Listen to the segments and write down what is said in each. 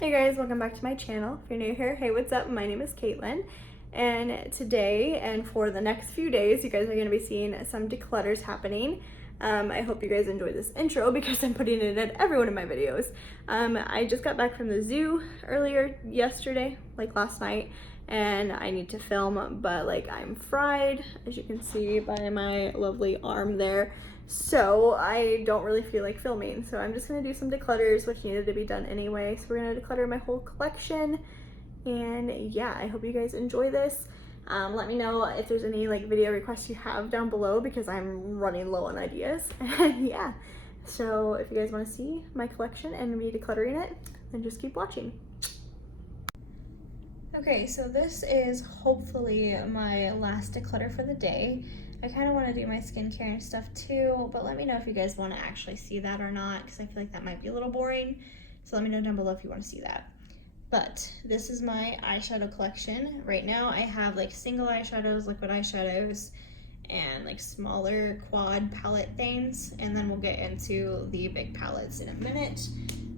Hey guys, welcome back to my channel. If you're new here, hey, what's up? My name is Caitlin, and today and for the next few days, you guys are going to be seeing some declutters happening. I hope you guys enjoyed this intro because I'm putting it in every one of my videos. I just got back from the zoo earlier yesterday, like last night, and I need to film, but like I'm fried, as you can see by my lovely arm there. So I don't really feel like filming. So I'm just gonna do some declutters, which needed to be done anyway. So we're gonna declutter my whole collection. And yeah, I hope you guys enjoy this. Let me know if there's any like video requests you have down below because I'm running low on ideas. And yeah, so if you guys wanna see my collection and me decluttering it, then just keep watching. Okay, so this is hopefully my last declutter for the day. I kind of want to do my skincare and stuff too, but let me know if you guys want to actually see that or not, because I feel like that might be a little boring. So let me know down below if you want to see that. But this is my eyeshadow collection. Right now I have like single eyeshadows, liquid eyeshadows, and like smaller quad palette things. And then we'll get into the big palettes in a minute,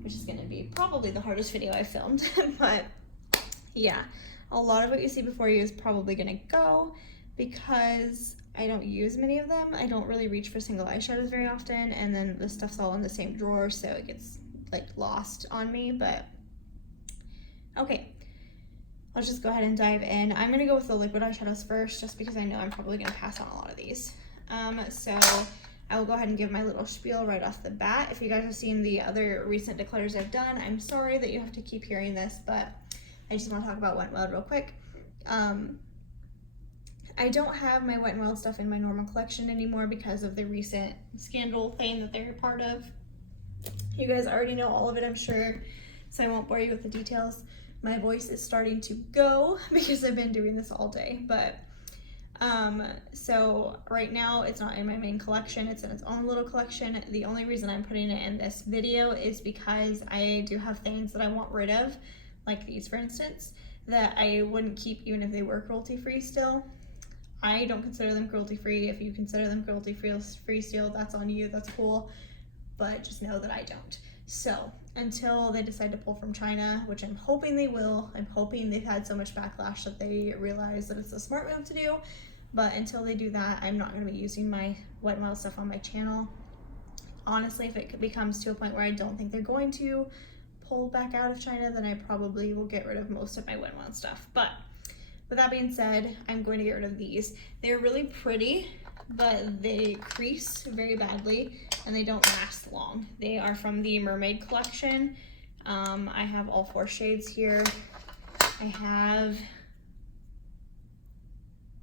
which is going to be probably the hardest video I've filmed. But yeah, a lot of what you see before you is probably going to go because I don't use many of them. I don't really reach for single eyeshadows very often, and then the stuff's all in the same drawer, so it gets like lost on me. But okay, let's just go ahead and dive in. I'm gonna go with the liquid eyeshadows first, just because I know I'm probably gonna pass on a lot of these. So I will go ahead and give my little spiel right off the bat. If you guys have seen the other recent declutters I've done, I'm sorry that you have to keep hearing this, but I just want to talk about Wet n Wild real quick. I don't have my Wet n Wild stuff in my normal collection anymore because of the recent scandal thing that they're a part of. You guys already know all of it, I'm sure, so I won't bore you with the details. My voice is starting to go because I've been doing this all day, but so right now it's not in my main collection, it's in its own little collection. The only reason I'm putting it in this video is because I do have things that I want rid of, like these for instance, that I wouldn't keep even if they were cruelty-free still. I don't consider them cruelty-free. If you consider them cruelty-free still, that's on you, that's cool, but just know that I don't. So until they decide to pull from China, which I'm hoping they will, I'm hoping they've had so much backlash that they realize that it's a smart move to do, but until they do that, I'm not going to be using my Wet n Wild stuff on my channel. Honestly, if it becomes to a point where I don't think they're going to pull back out of China, then I probably will get rid of most of my Wet n Wild stuff. But with that being said, I'm going to get rid of these. They're really pretty, but they crease very badly and they don't last long. They are from the Mermaid collection. I have all 4 shades here. I have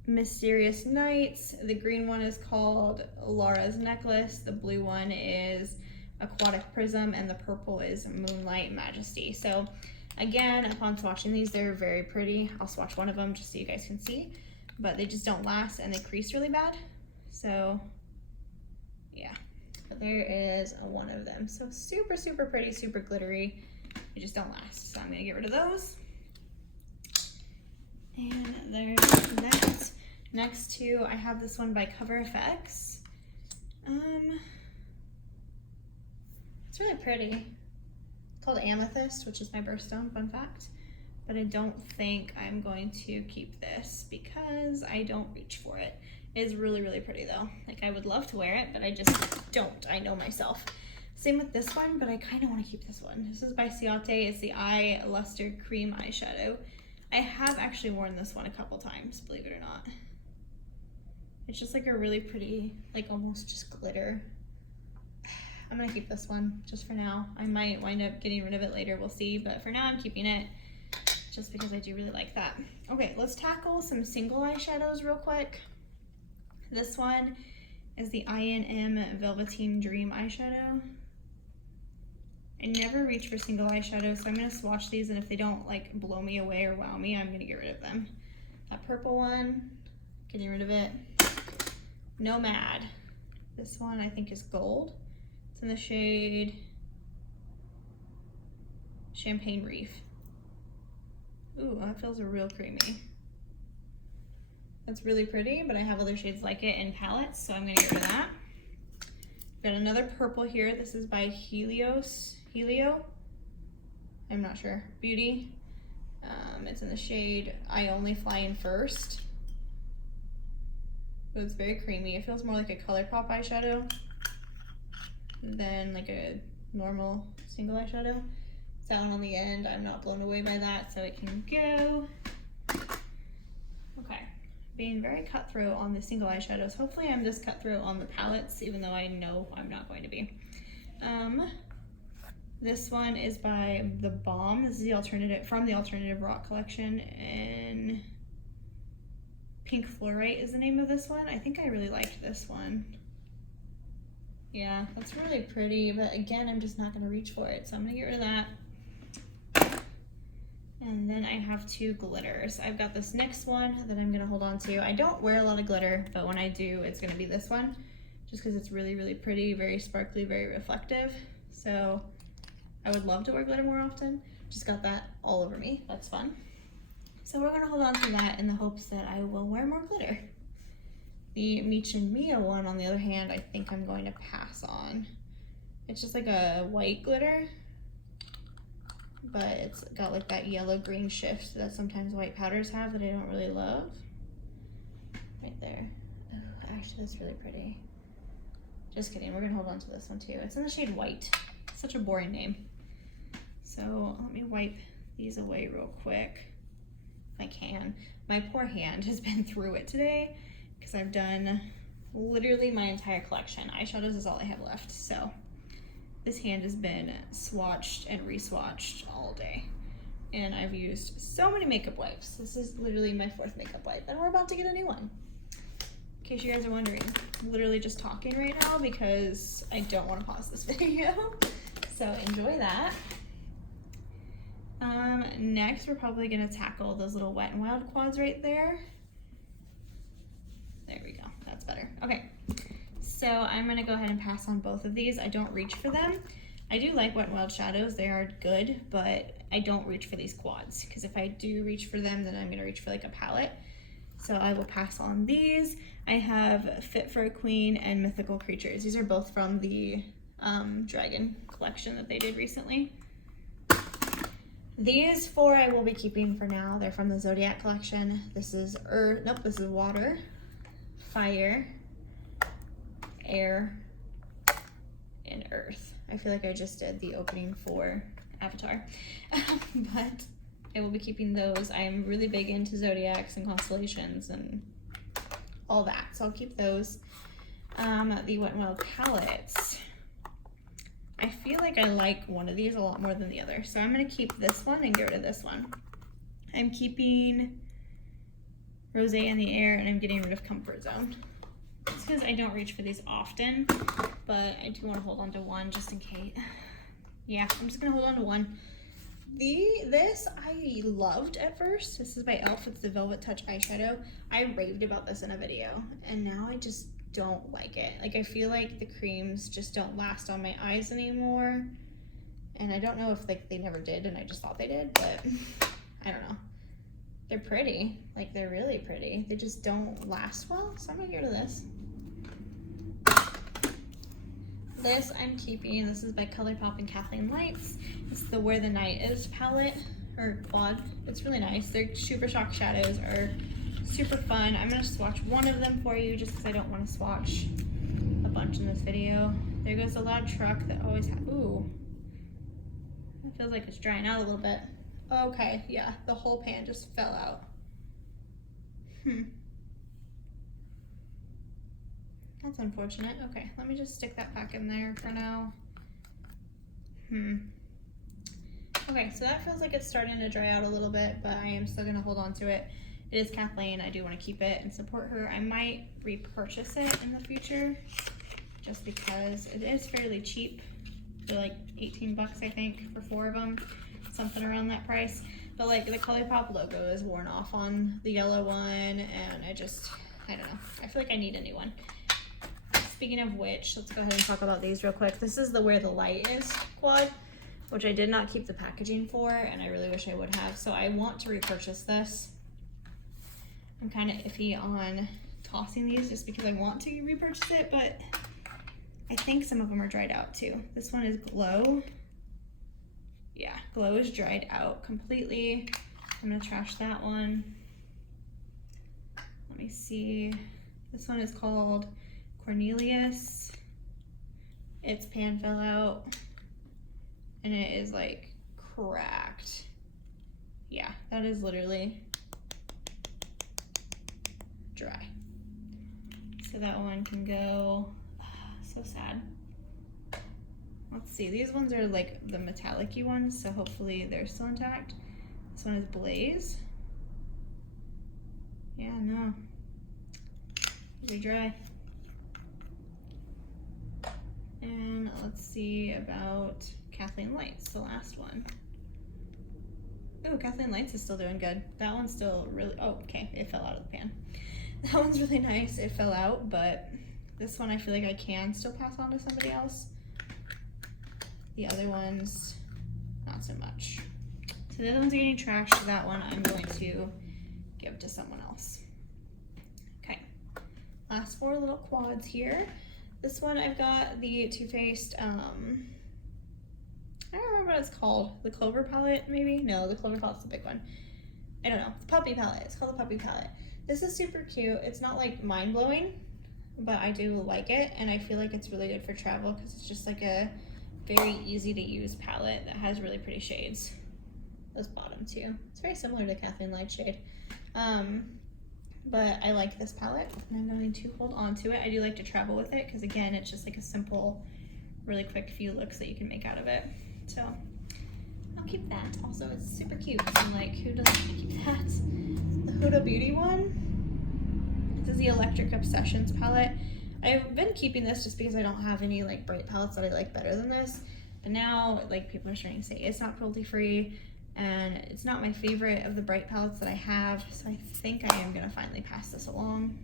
Mysterious Nights. The green one is called Laura's Necklace. The blue one is Aquatic Prism, and the purple is Moonlight Majesty. So again, upon swatching these, they're very pretty. I'll swatch one of them just so you guys can see, but they just don't last and they crease really bad. So yeah, but there is one of them. So super, super pretty, super glittery. They just don't last. So I'm gonna get rid of those. And there's that. Next to, I have this one by Cover FX. It's really pretty. It's called Amethyst, which is my birthstone, fun fact. But I don't think I'm going to keep this because I don't reach for it. It is really, really pretty though. Like I would love to wear it, but I just don't. I know myself. Same with this one, but I kind of want to keep this one. This is by Ciate. It's the Eye Luster Cream Eyeshadow. I have actually worn this one a couple times, believe it or not. It's just like a really pretty, like almost just glitter. I'm gonna keep this one just for now. I might wind up getting rid of it later, we'll see, but for now I'm keeping it just because I do really like that. Okay, let's tackle some single eyeshadows real quick. This one is the I&M Velveteen Dream eyeshadow. I never reach for single eyeshadows, so I'm gonna swatch these, and if they don't like blow me away or wow me, I'm gonna get rid of them. That purple one, getting rid of it. Nomad. This one I think is gold. It's in the shade Champagne Reef. Ooh, that feels real creamy. That's really pretty, but I have other shades like it in palettes, so I'm gonna get rid of that. Got another purple here. This is by Helio. I'm not sure, Beauty. It's in the shade I Only Fly in First. So it's very creamy. It feels more like a ColourPop eyeshadow than like a normal single eyeshadow. It's that one on the end. I'm not blown away by that, so it can go. Okay, being very cutthroat on the single eyeshadows. Hopefully I'm this cutthroat on the palettes, even though I know I'm not going to be. This one is by The Balm. This is the alternative, from the Alternative Rock collection, and Pink Fluorite is the name of this one. I think I really liked this one. Yeah, that's really pretty, but again, I'm just not gonna reach for it, so I'm gonna get rid of that. And then I have two glitters. I've got this next one that I'm gonna hold on to. I don't wear a lot of glitter, but when I do, it's gonna be this one, just because it's really, really pretty, very sparkly, very reflective. So I would love to wear glitter more often. Just got that all over me. That's fun. So we're gonna hold on to that in the hopes that I will wear more glitter. The Meech and Mia one, on the other hand, I think I'm going to pass on. It's just like a white glitter, but it's got like that yellow-green shift that sometimes white powders have that I don't really love. Right there. Oh, actually, that's really pretty. Just kidding, we're gonna hold on to this one too. It's in the shade White. Such a boring name. So let me wipe these away real quick, if I can. My poor hand has been through it today because I've done literally my entire collection. Eyeshadows is all I have left, so this hand has been swatched and re-swatched all day. And I've used so many makeup wipes. This is literally my 4th makeup wipe, and we're about to get a new one. In case you guys are wondering, I'm literally just talking right now because I don't want to pause this video. So enjoy that. Next, we're probably gonna tackle those little Wet n Wild quads right there. There we go, that's better. Okay, so I'm gonna go ahead and pass on both of these. I don't reach for them. I do like Wet n Wild shadows, they are good, but I don't reach for these quads, because if I do reach for them, then I'm gonna reach for like a palette. So I will pass on these. I have Fit for a Queen and Mythical Creatures. These are both from the Dragon collection that they did recently. These 4 I will be keeping for now. They're from the Zodiac collection. This is Earth, nope, this is Water, Fire, Air, and Earth. I feel like I just did the opening for Avatar, but I will be keeping those. I am really big into zodiacs and constellations and all that, so I'll keep those. The Wet n Wild palettes. I feel like I like one of these a lot more than the other, so I'm gonna keep this one and get rid of this one. I'm keeping Rosé in the Air, and I'm getting rid of Comfort Zone. It's because I don't reach for these often, but I do want to hold on to one just in case. Yeah, I'm just gonna hold on to one. This I loved at first. This is by e.l.f. It's the Velvet Touch eyeshadow. I raved about this in a video, and now I just don't like it. Like, I feel like the creams just don't last on my eyes anymore, and I don't know if like they never did and I just thought they did, but I don't know. They're pretty, like they're really pretty. They just don't last well, so I'm gonna get rid of this. This I'm keeping. This is by ColourPop and Kathleen Lights. It's the Where the Night Is palette, or quad. It's really nice. Their Super Shock shadows are super fun. I'm gonna swatch one of them for you just because I don't want to swatch a bunch in this video. There goes the loud truck that always ooh. It feels like it's drying out a little bit. Okay, yeah, the whole pan just fell out. That's unfortunate. Okay, let me just stick that back in there for now. Okay, so that feels like it's starting to dry out a little bit, but I am still gonna hold on to it. It is Kathleen. I do want to keep it and support her. I might repurchase it in the future just because it is fairly cheap. They're like 18 bucks, I think, for 4 of them. Something around that price. But like the ColourPop logo is worn off on the yellow one, and I don't know. I feel like I need a new one. Speaking of which, let's go ahead and talk about these real quick. This is the Where the Light Is quad, which I did not keep the packaging for, and I really wish I would have. So I want to repurchase this. I'm kind of iffy on tossing these just because I want to repurchase it, but I think some of them are dried out too. This one is Glow. yeah, Glow is dried out completely. I'm gonna trash that one. Let me see. This one is called Cornelius. Its pan fell out and it is like cracked. Yeah, that is literally dry. So that one can go. So sad. Let's see, these ones are like the metallic-y ones, so hopefully they're still intact. This one is Blaze. Yeah, no. They're dry. And let's see about Kathleen Lights, the last one. Oh, Kathleen Lights is still doing good. That one's still really, oh, okay, it fell out of the pan. That one's really nice, it fell out, but this one I feel like I can still pass on to somebody else. The other ones, not so much. So the other ones are getting trashed, so that one I'm going to give to someone else. Okay, last 4 little quads here. This one I've got the Too Faced, I don't remember what it's called. The Clover palette, maybe? No, the Clover palette's the big one. I don't know, the Puppy palette, it's called the Puppy palette. This is super cute. It's not like mind-blowing, but I do like it, and I feel like it's really good for travel because it's just like a very easy to use palette that has really pretty shades. This bottom too. It's very similar to Kathleen Light shade. But I like this palette and I'm going to hold on to it. I do like to travel with it because again, it's just like a simple, really quick few looks that you can make out of it. So I'll keep that. Also, it's super cute. I'm like, who doesn't keep that? The Huda Beauty one. This is the Electric Obsessions palette. I've been keeping this just because I don't have any like bright palettes that I like better than this. But now, like, people are starting to say it's not cruelty free, and it's not my favorite of the bright palettes that I have. So I think I am gonna finally pass this along.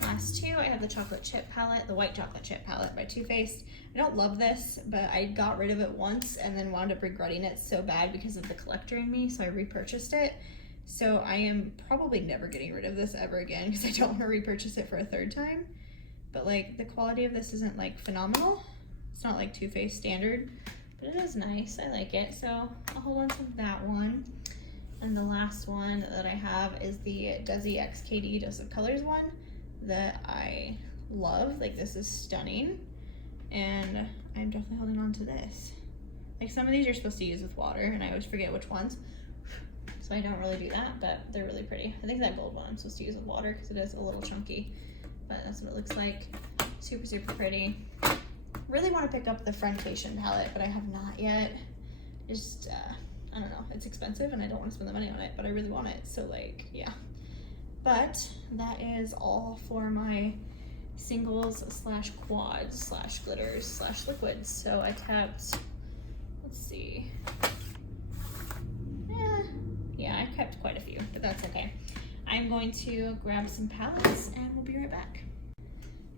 Last 2, I have the chocolate chip palette, the white chocolate chip palette by Too Faced. I don't love this, but I got rid of it once and then wound up regretting it so bad because of the collector in me, so I repurchased it. So I am probably never getting rid of this ever again because I don't want to repurchase it for a 3rd time. But like the quality of this isn't like phenomenal. It's not like Too Faced standard, but it is nice. I like it. So I'll hold on to that one. And the last one that I have is the Desi XKD Dose of Colors one that I love. Like, this is stunning. And I'm definitely holding on to this. Like, some of these you're supposed to use with water and I always forget which ones. So I don't really do that, but they're really pretty. I think that gold one I'm supposed to use with water because it is a little chunky, but that's what it looks like. Super, super pretty. Really want to pick up the Friendcation palette, but I have not yet. Just, I don't know, it's expensive and I don't want to spend the money on it, but I really want it, so like, yeah. But that is all for my singles slash quads slash glitters slash liquids. So I kept, let's see. Yeah, I kept quite a few, but that's okay. I'm going to grab some palettes and we'll be right back.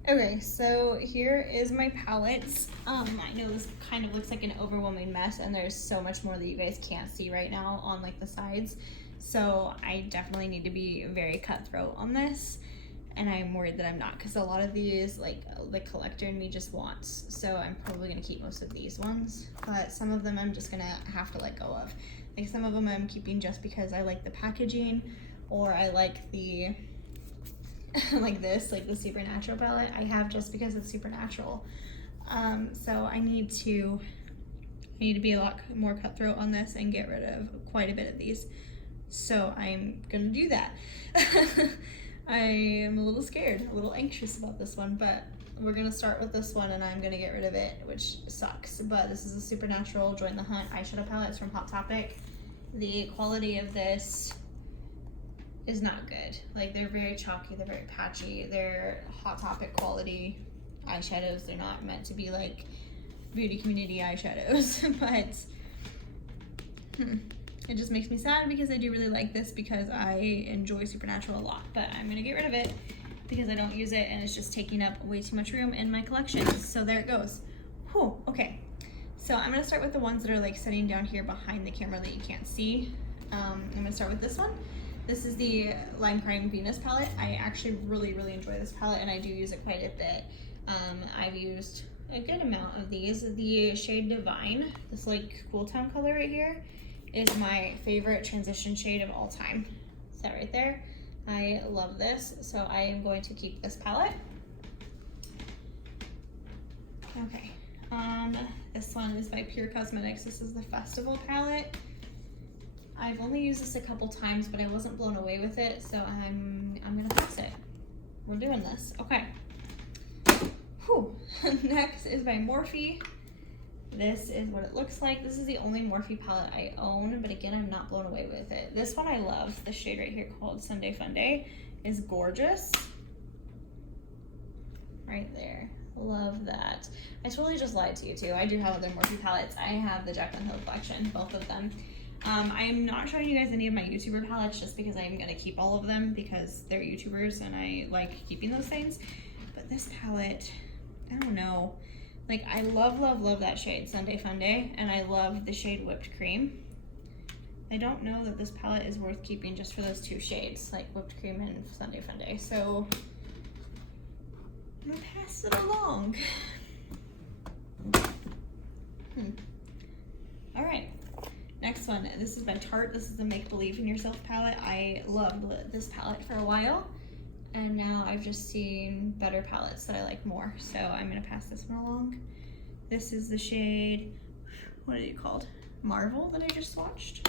Okay, so here is my palettes. I know this kind of looks like an overwhelming mess and there's so much more that you guys can't see right now on like the sides. So I definitely need to be very cutthroat on this. And I'm worried that I'm not because a lot of these, like the collector in me just wants. So I'm probably gonna keep most of these ones, but some of them I'm just gonna have to let go of. Like some of them I'm keeping just because I like the packaging, or I like the, like this, like the Supernatural palette I have just because it's supernatural. So I need to be a lot more cutthroat on this and get rid of quite a bit of these. So I'm gonna do that. I am a little scared, a little anxious about this one, but we're gonna start with this one and I'm gonna get rid of it, which sucks. But this is a Supernatural Join the Hunt eyeshadow palette. It's from Hot Topic. The quality of this is not good. Like, they're very chalky, they're very patchy, they're Hot Topic quality eyeshadows. They're not meant to be like beauty community eyeshadows, but it just makes me sad because I do really like this because I enjoy Supernatural a lot, but I'm gonna get rid of it because I don't use it and it's just taking up way too much room in my collection. So there it goes. Whew, okay. So I'm gonna start with the ones that are like sitting down here behind the camera that you can't see. I'm gonna start with this one. This is the Lime Crime Venus palette. I actually really enjoy this palette and I do use it quite a bit. I've used a good amount of these. The shade Divine, this like cool tone color right here, is my favorite transition shade of all time. Is that right there? I love this, so I am going to keep this palette. Okay, this one is by Pure Cosmetics. This is the Festival palette. I've only used this a couple times, but I wasn't blown away with it, so I'm gonna pass it. We're doing this, okay. Whew. Next is by Morphe. This is what it looks like. This is the only Morphe palette I own, but again, I'm not blown away with it. This one I love. The shade right here called Sunday Funday is gorgeous. Right there. Love that. I totally just lied to you too. I do have other Morphe palettes. I have the Jaclyn Hill collection, both of them. I am not showing you guys any of my YouTuber palettes just because I'm gonna keep all of them because they're YouTubers and I like keeping those things. But this palette, I don't know. Like, I love, love, love that shade, Sunday Funday, and I love the shade Whipped Cream. I don't know that this palette is worth keeping just for those two shades, like Whipped Cream and Sunday Funday. So, I'm gonna pass it along. All right, next one. This is by Tarte. This is the Make Believe in Yourself palette. I loved this palette for a while, and now I've just seen better palettes that I like more, so I'm gonna pass this one along. This is the shade, what are you called? Marvel that I just swatched.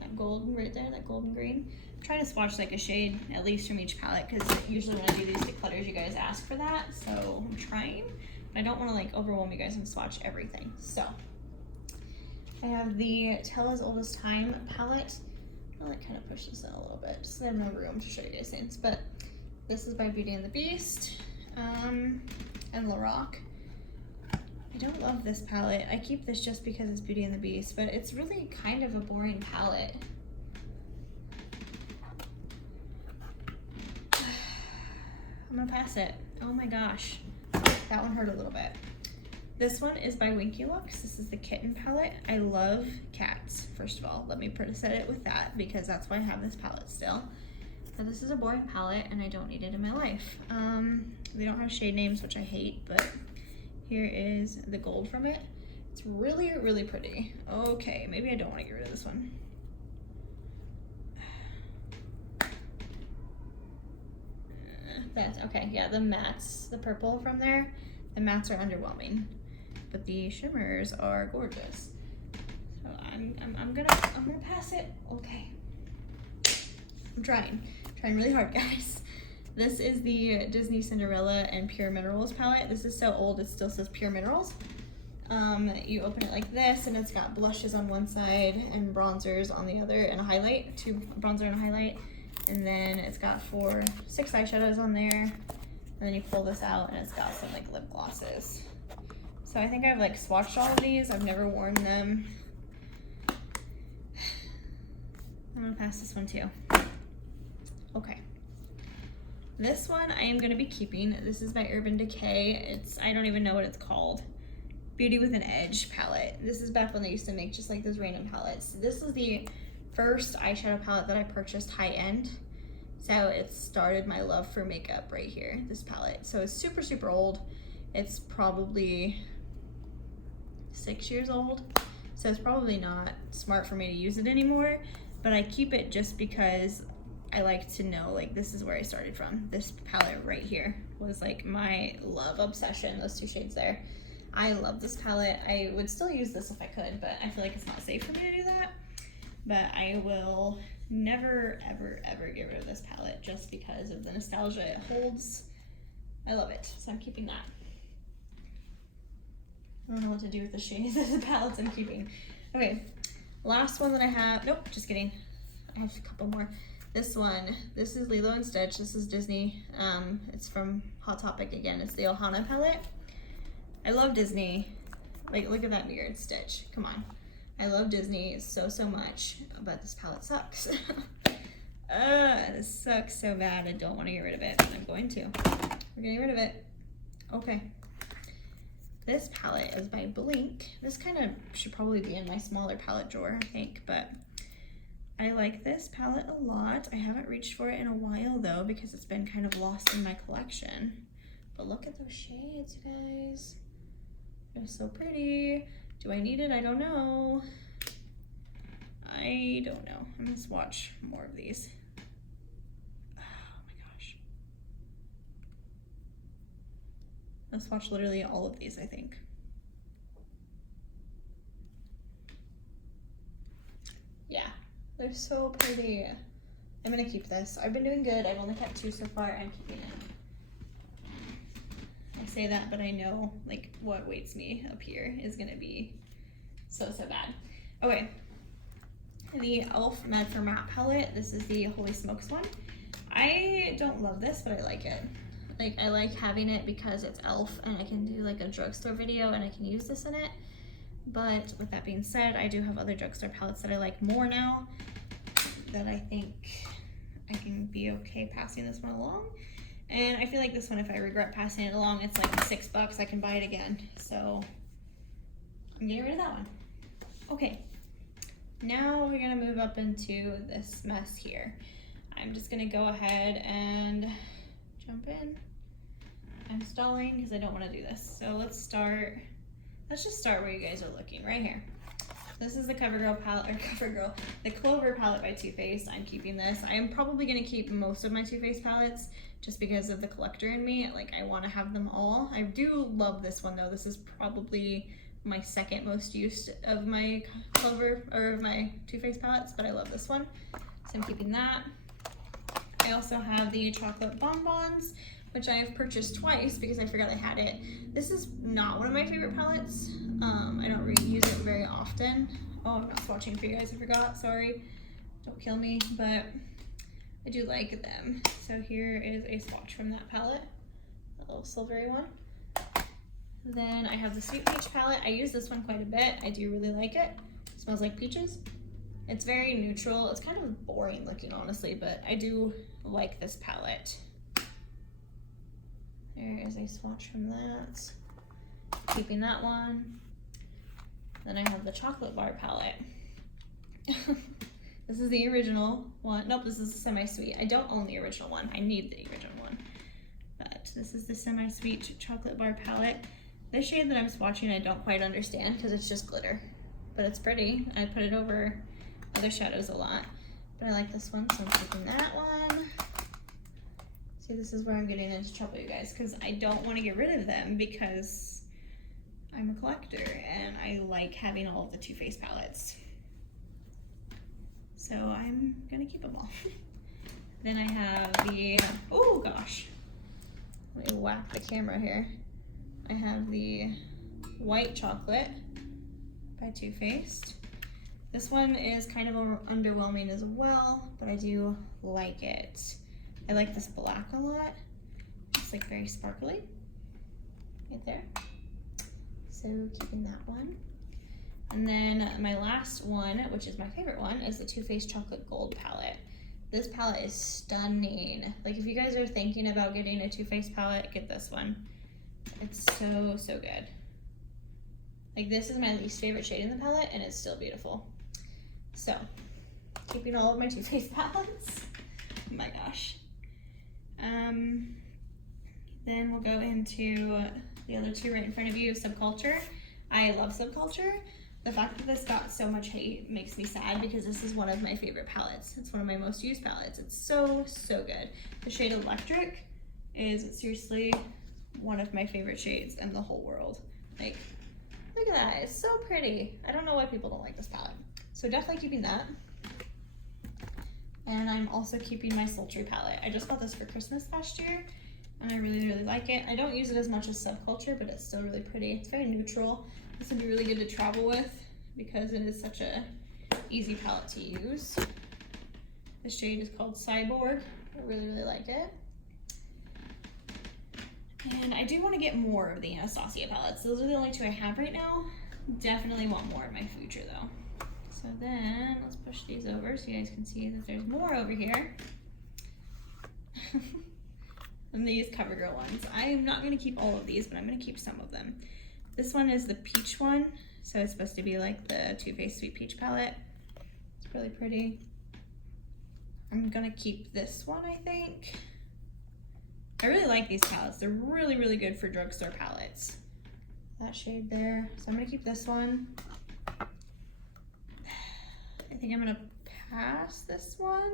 That gold right there, that golden green. I'm trying to swatch like a shade at least from each palette because usually when I do these declutters, you guys ask for that, so I'm trying. But I don't want to like overwhelm you guys and swatch everything. So I have the Tell As Old As Time palette. I'll like kind of push this in a little bit just so I have no room to show you guys things. But this is by Beauty and the Beast and Lorac. I don't love this palette. I keep this just because it's Beauty and the Beast, but it's really kind of a boring palette. I'm gonna pass it. Oh my gosh, that one hurt a little bit. This one is by Winky Looks. This is the Kitten palette. I love cats, first of all. Let me set it with that because that's why I have this palette still. But this is a boring palette and I don't need it in my life. They don't have shade names, which I hate, but here is the gold from it. It's really, really pretty. Okay, maybe I don't want to get rid of this one. That's okay, yeah, the mattes, the purple from there, the mattes are underwhelming, but the shimmers are gorgeous. So I'm gonna pass it. Okay, I'm trying really hard, guys. This is the Disney Cinderella and Pure Minerals palette. This is so old, it still says Pure Minerals. You open it like this, and it's got blushes on one side and bronzers on the other, and a highlight, two bronzer and a highlight. And then it's got 6 eyeshadows on there. And then you pull this out and it's got some like lip glosses. So I think I've like swatched all of these. I've never worn them. I'm gonna pass this one too. Okay. This one I am gonna be keeping. This is by Urban Decay. I don't even know what it's called. Beauty with an Edge palette. This is back when they used to make just like those random palettes. This is the first eyeshadow palette that I purchased high-end. So it started my love for makeup right here, this palette. So it's super, super old. It's probably 6 years old. So it's probably not smart for me to use it anymore, but I keep it just because I like to know like this is where I started from. This palette right here was like my love obsession, those 2 shades there. I love this palette. I would still use this if I could, but I feel like it's not safe for me to do that. But I will never, ever, ever get rid of this palette just because of the nostalgia it holds. I love it, so I'm keeping that. I don't know what to do with the shades of the palettes I'm keeping. Okay, last one that I have, nope, just kidding. I have a couple more. This one, this is Lilo and Stitch. This is Disney. It's from Hot Topic again. It's the Ohana palette. I love Disney. Like, look at that mirrored Stitch, come on. I love Disney so, so much, but this palette sucks. This sucks so bad. I don't want to get rid of it, but I'm going to. We're getting rid of it. Okay. This palette is by Blink. This kind of should probably be in my smaller palette drawer, I think, but I like this palette a lot. I haven't reached for it in a while though, because it's been kind of lost in my collection. But look at those shades, you guys. They're so pretty. Do I need it? I don't know. I don't know. I'm gonna swatch more of these. Oh my gosh. I'll swatch literally all of these, I think. Yeah, they're so pretty. I'm gonna keep this. I've been doing good. I've only kept 2 so far. I'm keeping it. I say that, but I know like what waits me up here is gonna be so bad. Okay, the e.l.f. Mad for Matte palette. This is the Holy Smokes one. I don't love this, but I like it. Like, I like having it because it's e.l.f. and I can do like a drugstore video and I can use this in it. But with that being said, I do have other drugstore palettes that I like more now that I think I can be okay passing this one along. And I feel like this one, if I regret passing it along, it's like $6, I can buy it again. So I'm getting rid of that one. Okay, now we're gonna move up into this mess here. I'm just gonna go ahead and jump in. I'm stalling because I don't wanna do this. So let's just start where you guys are looking, right here. This is the CoverGirl palette, or the Clover palette by Too Faced. I'm keeping this. I am probably gonna keep most of my Too Faced palettes just because of the collector in me. Like, I wanna have them all. I do love this one though. This is probably my second most used of my Clover, or my Too Faced palettes, but I love this one. So I'm keeping that. I also have the Chocolate Bonbons, which I have purchased twice because I forgot I had it. This is not one of my favorite palettes. I don't use it very often. Oh, I'm not swatching for you guys, I forgot, sorry. Don't kill me, but I do like them. So here is a swatch from that palette, that little silvery one. Then I have the Sweet Peach palette. I use this one quite a bit. I do really like it. It smells like peaches. It's very neutral. It's kind of boring looking, honestly, but I do like this palette. There is a swatch from that. Keeping that one. Then I have the Chocolate Bar palette. This is the original one. Nope, this is the semi-sweet. I don't own the original one. I need the original one. But this is the semi-sweet Chocolate Bar palette. This shade that I'm swatching I don't quite understand because it's just glitter. But it's pretty. I put it over other shadows a lot. But I like this one, so I'm keeping that one. See, this is where I'm getting into trouble, you guys, because I don't want to get rid of them because I'm a collector and I like having all of the Too Faced palettes. So I'm gonna keep them all. Then I have the, oh gosh, let me whack the camera here. I have the White Chocolate by Too Faced. This one is kind of underwhelming as well, but I do like it. I like this black a lot. It's like very sparkly, right there. So keeping that one. And then my last one, which is my favorite one, is the Too Faced Chocolate Gold palette. This palette is stunning. Like, if you guys are thinking about getting a Too Faced palette, get this one. It's so good. Like, this is my least favorite shade in the palette, and it's still beautiful. So, keeping all of my Too Faced palettes. Oh my gosh. Then we'll go into the other two right in front of you, Subculture. I love Subculture. The fact that this got so much hate makes me sad because this is one of my favorite palettes. It's one of my most used palettes. It's so good. The shade Electric is seriously one of my favorite shades in the whole world. Like, look at that, it's so pretty. I don't know why people don't like this palette. So definitely keeping that. And I'm also keeping my Sultry palette. I just got this for Christmas last year and I really like it. I don't use it as much as Subculture, but it's still really pretty. It's very neutral. This would be really good to travel with because it is such a easy palette to use. The shade is called Cyborg. I really like it. And I do want to get more of the Anastasia palettes. Those are the only two I have right now. Definitely want more in my future though. So then let's push these over so you guys can see that there's more over here. And these CoverGirl ones. I am not going to keep all of these, but I'm going to keep some of them. This one is the peach one. So it's supposed to be like the Too Faced Sweet Peach palette. It's really pretty. I'm going to keep this one, I think. I really like these palettes. They're really, really good for drugstore palettes. That shade there. So I'm gonna keep this one. I think I'm gonna pass this one.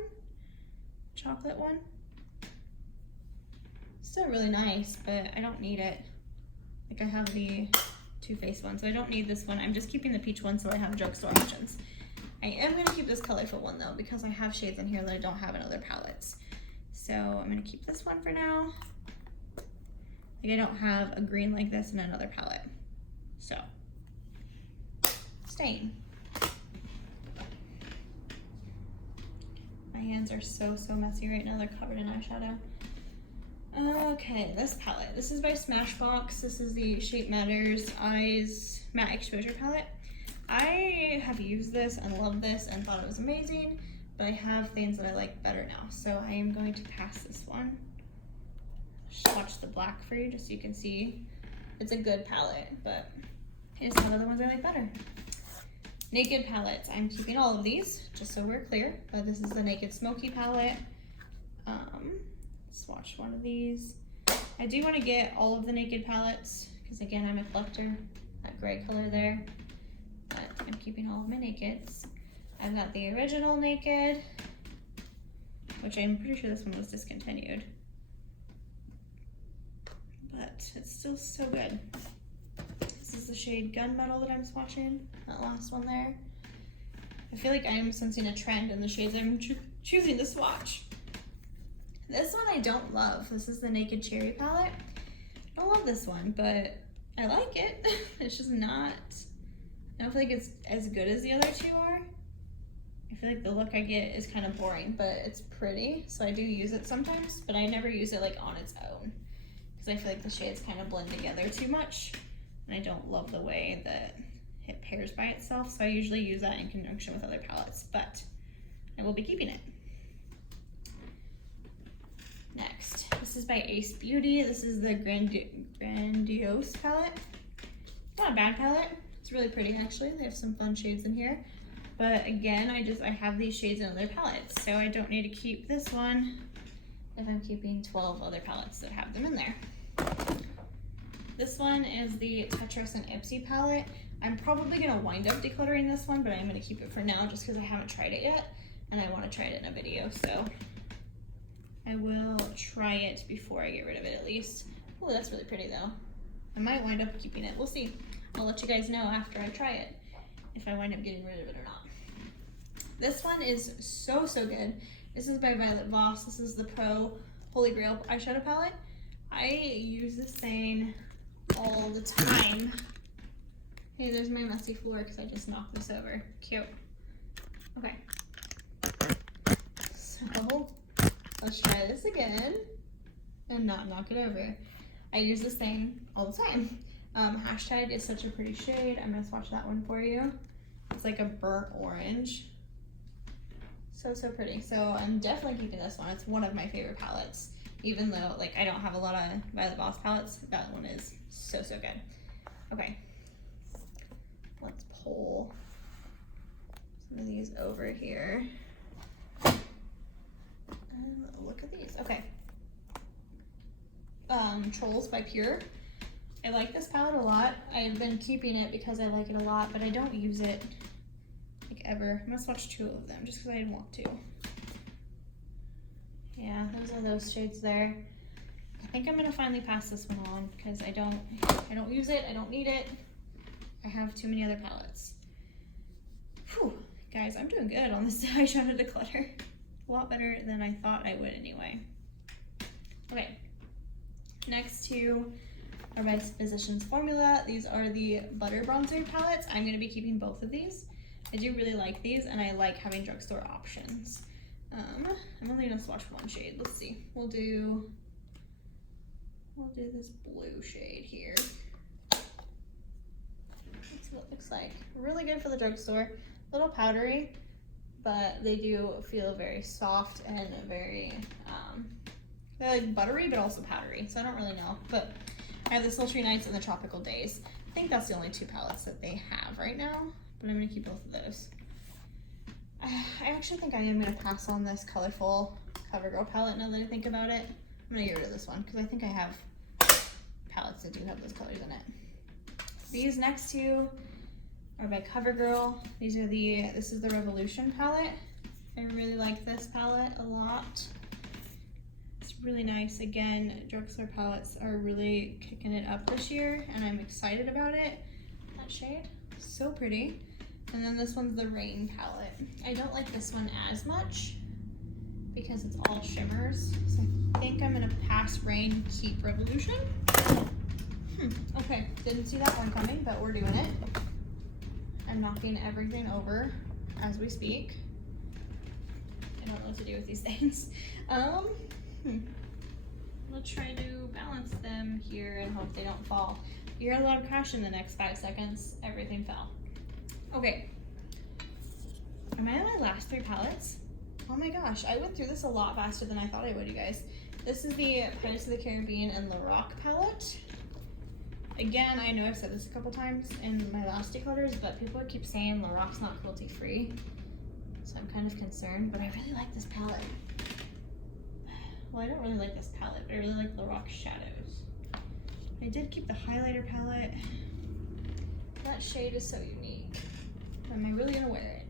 Chocolate one. Still really nice, but I don't need it. Like I have the Too Faced one, so I don't need this one. I'm just keeping the peach one so I have drugstore options. I am gonna keep this colorful one though, because I have shades in here that I don't have in other palettes. So I'm gonna keep this one for now. Like I don't have a green like this in another palette. So, staying. My hands are so messy right now. They're covered in eyeshadow. Okay, this palette. This is by Smashbox. This is the Shape Matters Eyes Matte Exposure Palette. I have used this and loved this and thought it was amazing, but I have things that I like better now. So I am going to pass this one. Swatch the black for you just so you can see. It's a good palette, but I just have other ones I like better. Naked palettes. I'm keeping all of these, just so we're clear. But this is the Naked Smoky palette. Swatch one of these. I do want to get all of the Naked palettes, because again, I'm a collector. That gray color there. But I'm keeping all of my Nakeds. I've got the original Naked, which I'm pretty sure this one was discontinued. But it's still so good. This is the shade Gunmetal that I'm swatching, that last one there. I feel like I am sensing a trend in the shades I'm choosing to swatch. This one I don't love. This is the Naked Cherry palette. I don't love this one, but I like it. It's just not, I don't feel like it's as good as the other two are. I feel like the look I get is kind of boring, but it's pretty, so I do use it sometimes, but I never use it like on its own, because I feel like the shades kind of blend together too much, and I don't love the way that it pairs by itself, so I usually use that in conjunction with other palettes, but I will be keeping it. Next, this is by Ace Beauty. This is the Grandiose palette. Not a bad palette. It's really pretty actually. They have some fun shades in here. But again, I have these shades in other palettes, so I don't need to keep this one if I'm keeping 12 other palettes that have them in there. This one is the Tetris and Ipsy palette. I'm probably gonna wind up decluttering this one, but I'm gonna keep it for now just because I haven't tried it yet, and I wanna try it in a video, so I will try it before I get rid of it at least. Oh, that's really pretty though. I might wind up keeping it, we'll see. I'll let you guys know after I try it, if I wind up getting rid of it or not. This one is so good. This is by Violet Voss. This is the Pro Holy Grail eyeshadow palette. I use this thing all the time. Hey, there's my messy floor because I just knocked this over. Cute. Okay. So, let's try this again and not knock it over. I use this thing all the time. Hashtag is such a pretty shade. I'm gonna swatch that one for you. It's like a burnt orange. So pretty. So I'm definitely keeping this one. It's one of my favorite palettes. Even though like I don't have a lot of Violet Voss palettes, that one is so good. Okay. Let's pull some of these over here. And look at these. Okay. Trolls by Pure. I like this palette a lot. I've been keeping it because I like it a lot, but I don't use it like ever. I'm gonna swatch two of them just because I want to. Yeah, those are those shades there. I think I'm gonna finally pass this one on because I don't use it, I don't need it. I have too many other palettes. Whew, guys, I'm doing good on this eyeshadow declutter. A lot better than I thought I would anyway. Okay, next two are by Physicians Formula. These are the Butter Bronzer palettes. I'm gonna be keeping both of these. I do really like these and I like having drugstore options. I'm only gonna swatch one shade. Let's see. We'll do this blue shade here. Let's see what it looks like. Really good for the drugstore. A little powdery, but they do feel very soft and very, they're like buttery, but also powdery. So I don't really know, but I have the Sultry Nights and the Tropical Days. I think that's the only two palettes that they have right now, but I'm gonna keep both of those. I actually think I am gonna pass on this colorful CoverGirl palette now that I think about it. I'm gonna get rid of this one because I think I have palettes that do have those colors in it. These next two are by CoverGirl. This is the Revolution palette. I really like this palette a lot. It's really nice. Again, drugstore palettes are really kicking it up this year, and I'm excited about it. That shade, so pretty. And then this one's the Rain palette. I don't like this one as much because it's all shimmers. So I think I'm gonna pass Rain, keep Revolution. Okay, didn't see that one coming, but we're doing it. I'm knocking everything over as we speak. I don't know what to do with these things. We'll try to balance them here and hope they don't fall. You hear a lot of crash in the next 5 seconds, everything fell. Okay, am I on my last 3 palettes? Oh my gosh, I went through this a lot faster than I thought I would, you guys. This is the Pirates of the Caribbean and La Rock palette. Again, I know I've said this a couple times in my last declutters, but people keep saying La Rock's not cruelty free. So I'm kind of concerned, but I really like this palette. Well, I don't really like this palette, but I really like La Rock shadows. I did keep the highlighter palette. That shade is so unique. Am I really gonna wear it?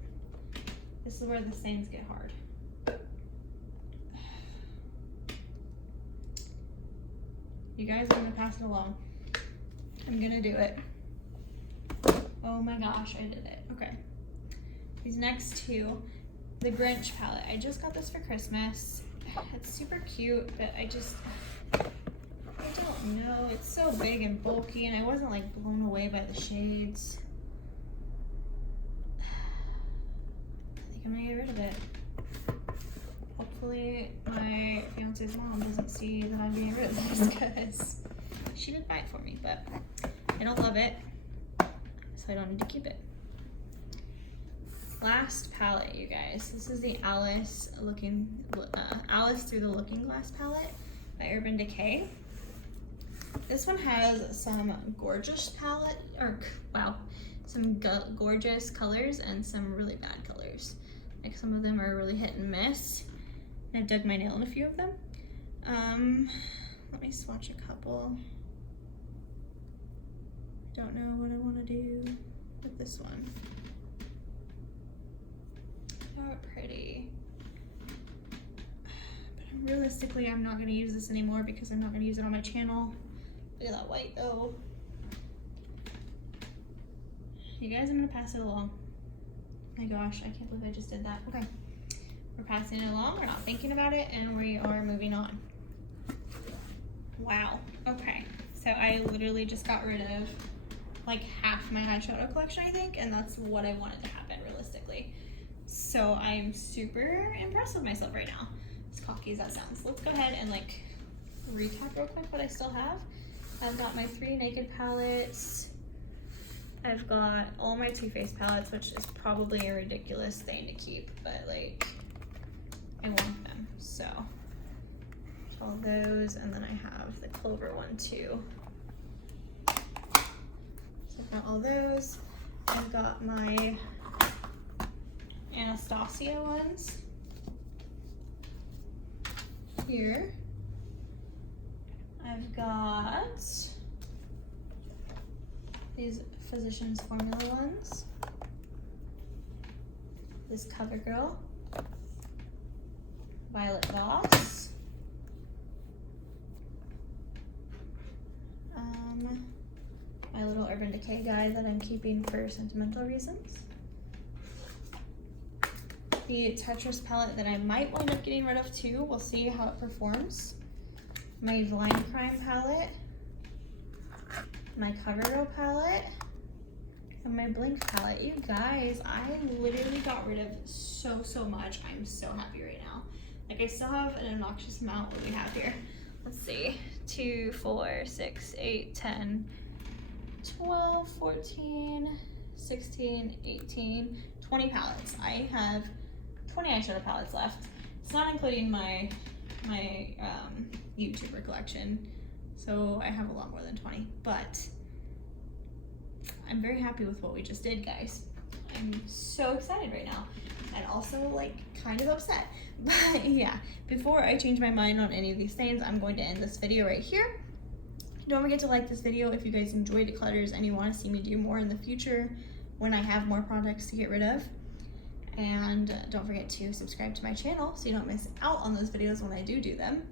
This is where the stains get hard. You guys are gonna pass it along. I'm gonna do it. Oh my gosh, I did it. Okay. These next two, the Grinch palette. I just got this for Christmas. It's super cute, but I don't know. It's so big and bulky, and I wasn't like blown away by the shades. I think I'm gonna get rid of it. Hopefully my fiance's mom doesn't see that I'm getting rid of this because she did buy it for me, but I don't love it, so I don't need to keep it. Last palette, you guys. This is the Alice Through the Looking Glass palette by Urban Decay. This one has some gorgeous some gorgeous colors and some really bad colors. Like some of them are really hit and miss. I've dug my nail in a few of them. Let me swatch a couple. Don't know what I want to do with this one. Oh, pretty. But realistically, I'm not going to use this anymore because I'm not going to use it on my channel. Look at that white though. You guys, I'm going to pass it along. My gosh, I can't believe I just did that. Okay. We're passing it along, we're not thinking about it, and we are moving on. Wow, okay. So I literally just got rid of like half my eyeshadow collection, I think, and that's what I wanted to happen realistically. So I'm super impressed with myself right now. As cocky as that sounds. Let's go ahead and like recap real quick what I still have. I've got my 3 Naked palettes. I've got all my Too Faced palettes, which is probably a ridiculous thing to keep, but like, I want them, so all those, and then I have the Clover one too. So I've got all those. I've got my Anastasia ones here. I've got these Physicians Formula ones. This CoverGirl. Violet Voss. My little Urban Decay guide that I'm keeping for sentimental reasons. The Tetris palette that I might wind up getting rid of too. We'll see how it performs. My Line Crime palette. My CoverGirl palette. And my Blink palette. You guys, I literally got rid of so much. I'm so happy right now. Like, I still have an obnoxious amount. What do we have here? Let's see. 2, 4, 6, 8, 10, 12, 14, 16, 18, 20 palettes. I have 20 eyeshadow palettes left. It's not including my YouTuber collection. So I have a lot more than 20, but I'm very happy with what we just did, guys. I'm so excited right now. and also like kind of upset. But yeah, before I change my mind on any of these things, I'm going to end this video right here. Don't forget to like this video if you guys enjoy declutters and you want to see me do more in the future when I have more products to get rid of. And don't forget to subscribe to my channel so you don't miss out on those videos when I do them.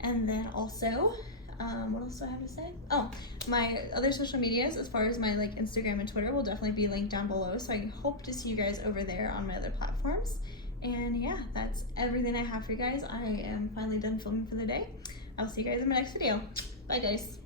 And then also, what else do I have to say? Oh, my other social medias, as far as my like Instagram and Twitter, will definitely be linked down below. So I hope to see you guys over there on my other platforms. And yeah, that's everything I have for you guys. I am finally done filming for the day. I'll see you guys in my next video. Bye guys.